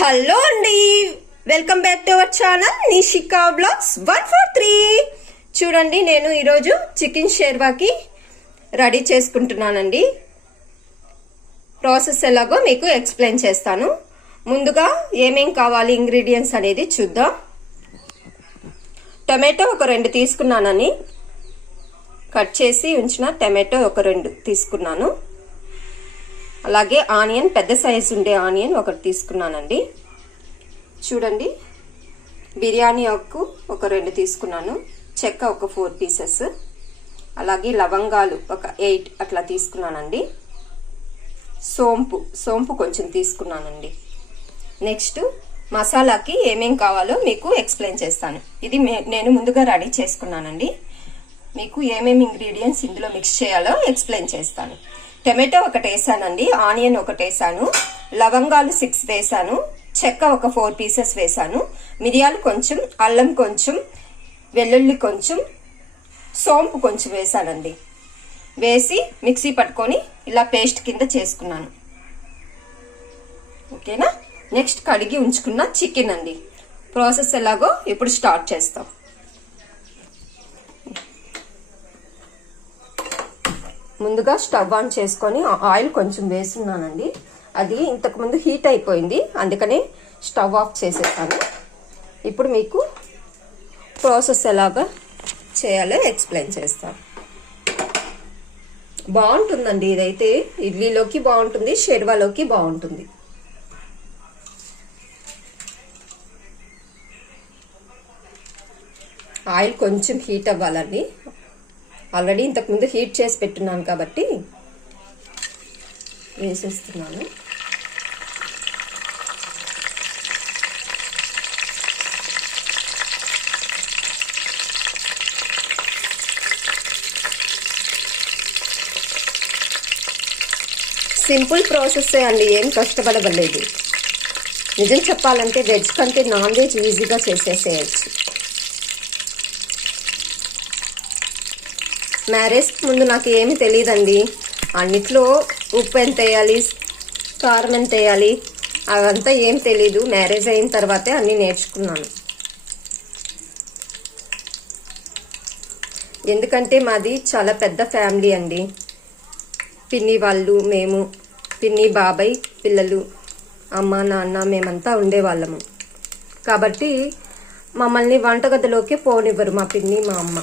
Hello అండి, welcome back to our channel Nishika blogs 143. చూడండి, నేను ఈరోజు చికెన్ షేర్వాకి రెడీ చేసుకుంటున్నానండి. ప్రాసెస్ ఎలాగో మీకు ఎక్స్ప్లెయిన్ చేస్తాను. ముందుగా ఏమేం కావాలి ఇంగ్రీడియంట్స్ అనేది చూద్దాం. టమాటో ఒక 2 తీసుకున్నానని కట్ చేసి ఉంచిన టమాటో ఒక 2 తీసుకున్నాను. అలాగే ఆనియన్, పెద్ద సైజు ఉండే ఆనియన్ ఒకటి తీసుకున్నానండి. చూడండి, బిర్యానీ ఆకు ఒక 2 తీసుకున్నాను. చెక్క ఒక 4 పీసెస్, అలాగే లవంగాలు ఒక 8 అట్లా తీసుకున్నానండి. సోంపు కొంచెం తీసుకున్నానండి. నెక్స్ట్ మసాలాకి ఏమేం కావాలో మీకు ఎక్స్ప్లెయిన్ చేస్తాను. ఇది నేను ముందుగా రెడీ చేసుకున్నానండి. మీకు ఏమేమి ఇంగ్రీడియంట్స్ ఇందులో మిక్స్ చేయాలో ఎక్స్ప్లెయిన్ చేస్తాను. టమాటో ఒకటి వేసానండి, ఆనియన్ ఒకటి వేసాను, లవంగాలు 6 వేసాను, చెక్క ఒక 4 పీసెస్ వేసాను, మిరియాలు కొంచెం, అల్లం కొంచెం, వెల్లుల్లి కొంచెం, సోంపు కొంచెం వేసానండి. వేసి మిక్సీ పట్టుకొని ఇలా పేస్ట్ కింద చేసుకున్నాను. ఓకేనా. నెక్స్ట్ కడిగి ఉంచుకున్న చికెన్ అండి. ప్రాసెస్ ఎలాగో ఇప్పుడు స్టార్ట్ చేస్తాం. ముందుగా స్టవ్ ఆన్ చేసుకొని ఆయిల్ కొంచెం వేస్తున్నానండి. అది ఇంతకుముందు హీట్ అయిపోయింది, అందుకనే స్టవ్ ఆఫ్ చేసేసాను. ఇప్పుడు మీకు ప్రాసెస్ ఎలాగా చేయాలో ఎక్స్ప్లెయిన్ చేస్తాను. బాగుంటుందండి ఇదైతే. ఇడ్లీలోకి బాగుంటుంది, షేర్వాలోకి బాగుంటుంది. ఆయిల్ కొంచెం హీట్ అవ్వాలండి. ఆల్రెడీ ఇంతకుముందు హీట్ చేసి పెట్టున్నాను కాబట్టి వేసేస్తున్నాను. సింపుల్ ప్రాసెస్ అండి, ఏం కష్టపడవలేదు. నిజం చెప్పాలంటే వెజ్ కంటే నాన్ వెజ్ ఈజీగా చేసేసేయచ్చు. మ్యారేజ్కి ముందు నాకు ఏమి తెలియదండి. అన్నిట్లో ఉప్పు ఎంత వేయాలి, కారం ఎంత వేయాలి, అవంతా ఏం తెలీదు. మ్యారేజ్ అయిన తర్వాతే అన్నీ నేర్చుకున్నాను. ఎందుకంటే మాది చాలా పెద్ద ఫ్యామిలీ అండి. పిన్ని వాళ్ళు, మేము, పిన్ని, బాబాయ్, పిల్లలు, అమ్మ, నాన్న, మేమంతా ఉండేవాళ్ళము. కాబట్టి మమ్మల్ని వంటగదిలోకి పోనివ్వరు మా పిన్ని, మా అమ్మ.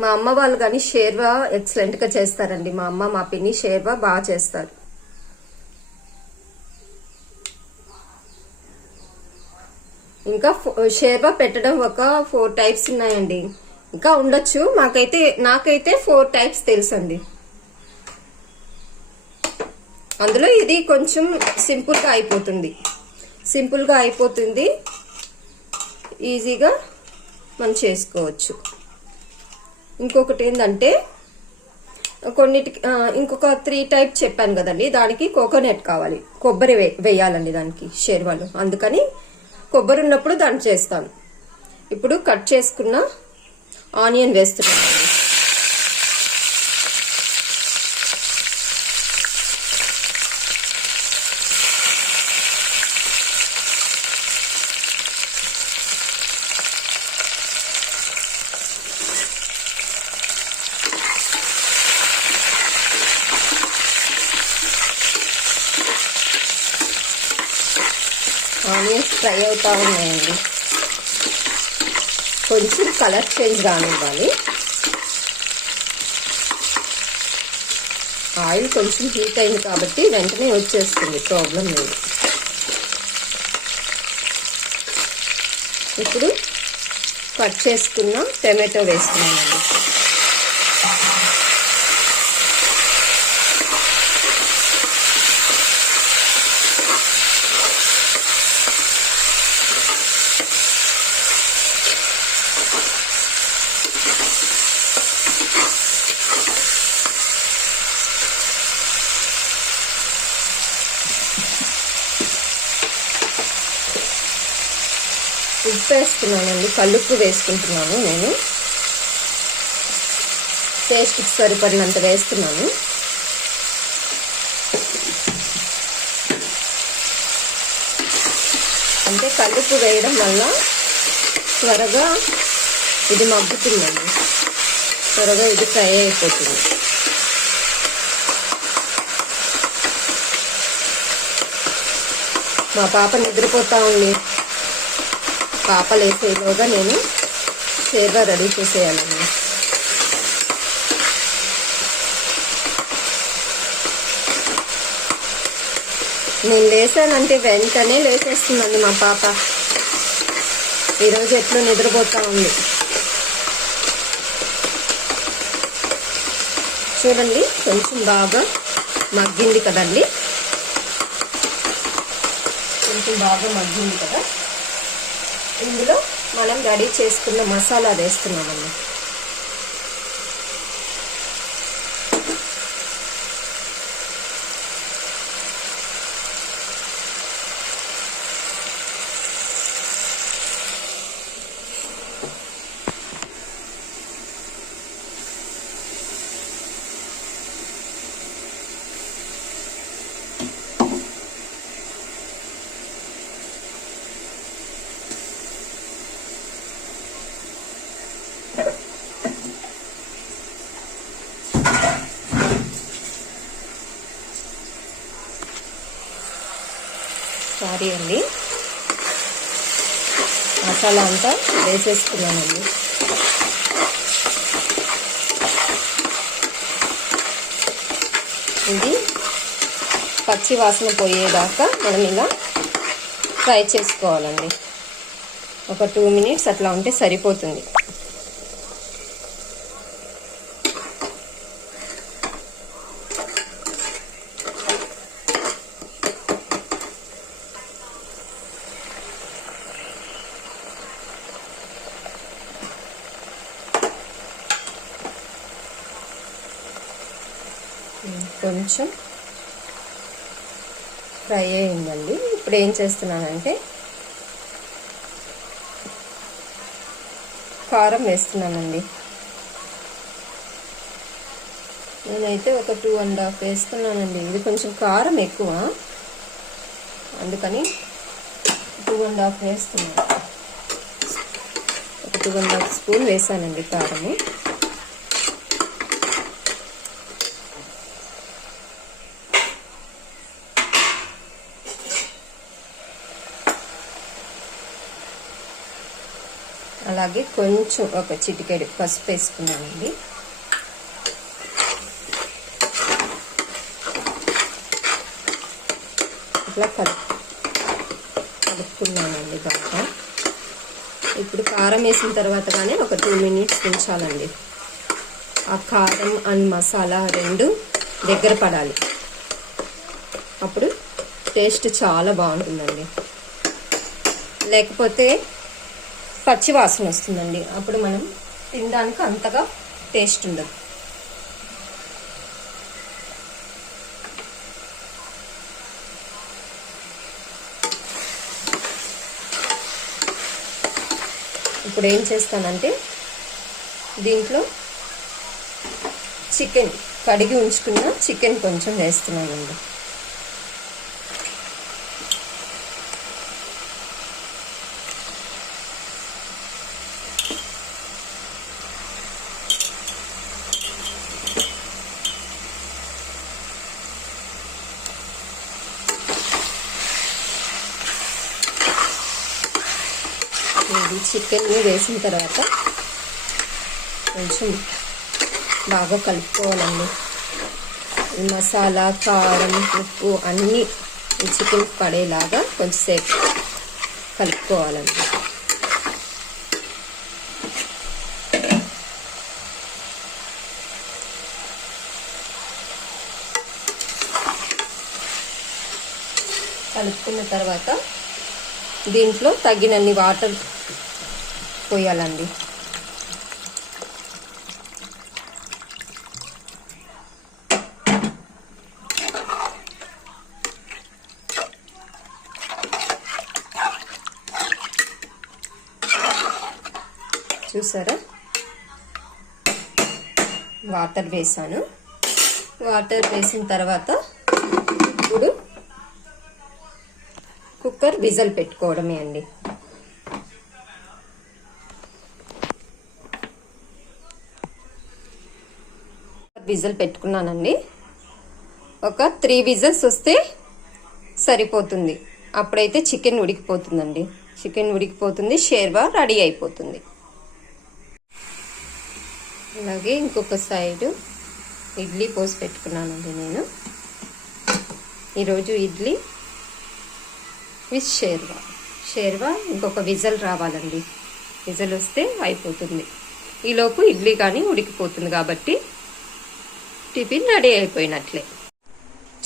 మా అమ్మ వాళ్ళు కానీ షేర్వా ఎక్సలెంట్గా చేస్తారండి. మా అమ్మ, మా పిన్ని షేర్వా బాగా చేస్తారు. ఇంకా షేర్వా పెట్టడం ఒక 4 టైప్స్ ఉన్నాయండి. ఇంకా ఉండొచ్చు, నాకైతే 4 టైప్స్ తెలుసండి. అందులో ఇది కొంచెం సింపుల్గా అయిపోతుంది. ఈజీగా మనం చేసుకోవచ్చు. ఇంకొకటి ఏంటంటే ఇంకొక 3 టైప్ చెప్పాను కదండి. దానికి కోకోనట్ కావాలి, కొబ్బరి వేయాలండి దానికి షేర్వాలో. అందుకని కొబ్బరి ఉన్నప్పుడు దాన్ని చేస్తాను. ఇప్పుడు కట్ చేసుకున్న ఆనియన్ వేస్తున్నాను. ఆనియన్స్ ఫ్రై అవుతూ ఉన్నాయండి. కొంచెం కలర్ చేంజ్ కానివ్వాలి. ఆయిల్ కొంచెం హీట్ అయింది కాబట్టి వెంటనే వచ్చేస్తుంది, ప్రాబ్లం లేదు. ఇప్పుడు కట్ చేసుకున్న టమాటో వేస్తున్నానండి. ఉప్పు వేస్తున్నానండి, కల్లుప్పు వేసుకుంటున్నాను నేను. టేస్ట్కి సరిపడినంత వేస్తున్నాను. అంటే కల్లుప్పు వేయడం వల్ల త్వరగా ఇది మగ్గుతుందండి, త్వరగా ఇది ఫ్రై అయిపోతుంది. మా పాప నిద్రపోతా ఉంది. పాప లేసేలోగా నేను షేర్వా రెడీ చేసేయాలండి. నేను లేసానంటే వెంటనే లేసేస్తుందండి మా పాప. ఈరోజు ఎట్లా నిద్రపోతా ఉంది చూడండి. కొంచెం బాగా మగ్గింది కదండి, కొంచెం బాగా మగ్గింది కదా. ఇందులో మనం రెడీ చేసుకున్న మసాలా వేస్తున్నామండి. సారీ అండి, మసాలా అంతా వేసేసుకున్నానండి. ఇది పచ్చి వాసన పోయేదాకా మనం ఇలా ఫ్రై చేసుకోవాలండి. ఒక 2 మినిట్స్ అట్లా ఉంటే సరిపోతుంది. కొంచెం ఫ్రై అయిందండి. ఇప్పుడు ఏం చేస్తున్నానంటే కారం వేస్తున్నానండి. నేనైతే ఒక 2.5 వేస్తున్నానండి. ఇది కొంచెం కారం ఎక్కువ, అందుకని 2.5 వేస్తున్నాను. ఒక 2.5 స్పూన్ వేసానండి కారము. అలాగే కొంచెం ఒక చిటికెడు పసుపు వేసుకున్నానండి. ఇట్లా కలుపుకున్నానండి బాగా. ఇప్పుడు కారం వేసిన తర్వాత కానీ ఒక 2 మినిట్స్ ఉంచాలండి. ఆ కారం అండ్ మసాలా రెండు దగ్గర పడాలి, అప్పుడు టేస్ట్ చాలా బాగుంటుందండి. లేకపోతే పచ్చి వాసన వస్తుందండి, అప్పుడు మనం తినడానికి అంతగా టేస్ట్ ఉండదు. ఇప్పుడు ఏం చేస్తానంటే దీంట్లో చికెన్ కడిగి ఉంచుకున్న చికెన్ కొంచెం వేస్తున్నానండి. ఇది చికెన్ని వేసిన తర్వాత కొంచెం బాగా కలుపుకోవాలండి. ఈ మసాలా, కారం, ఉప్పు అన్నీ ఈ చికెన్ పడేలాగా కొంచెం సేపు కలుపుకోవాలండి. కలుపుకున్న తర్వాత దీంట్లో తగినన్ని వాటర్ పోయాలండి. చూసారా, వాటర్ వేసాను. వాటర్ వేసిన తర్వాత ఇప్పుడు కుక్కర్ విజిల్ పెట్టుకోవడమే అండి. విజిల్ పెట్టుకున్నానండి. ఒక 3 విజిల్స్ వస్తే సరిపోతుంది. అప్పుడైతే చికెన్ ఉడికిపోతుందండి. చికెన్ ఉడికిపోతుంది, షేర్వా రెడీ అయిపోతుంది. అలాగే ఇంకొక సైడు ఇడ్లీ పోసి పెట్టుకున్నానండి నేను. ఈరోజు ఇడ్లీ విత్ షేర్వా ఇంకొక విజిల్ రావాలండి. విజిల్ వస్తే అయిపోతుంది. ఈలోపు ఇడ్లీ కానీ ఉడికిపోతుంది కాబట్టి టిఫిన్ రెడీ అయిపోయినట్లే.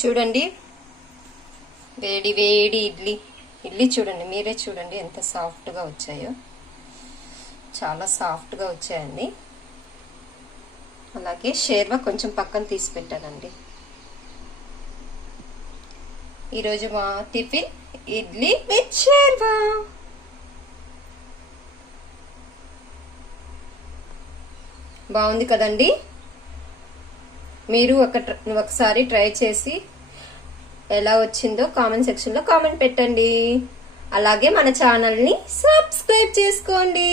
చూడండి, వేడి వేడి ఇడ్లీ చూడండి, మీరే చూడండి ఎంత సాఫ్ట్గా వచ్చాయో. చాలా సాఫ్ట్గా వచ్చాయండి. అలాగే షేర్వా కొంచెం పక్కన తీసి పెట్టానండి. ఈరోజు మా టిఫిన్ ఇడ్లీ విత్ షేర్వా. బాగుంది కదండి. మీరు ఒకసారి ట్రై చేసి ఎలా వచ్చిందో కామెంట్ సెక్షన్లో కామెంట్ పెట్టండి. అలాగే మన ఛానల్ని సబ్స్క్రైబ్ చేసుకోండి.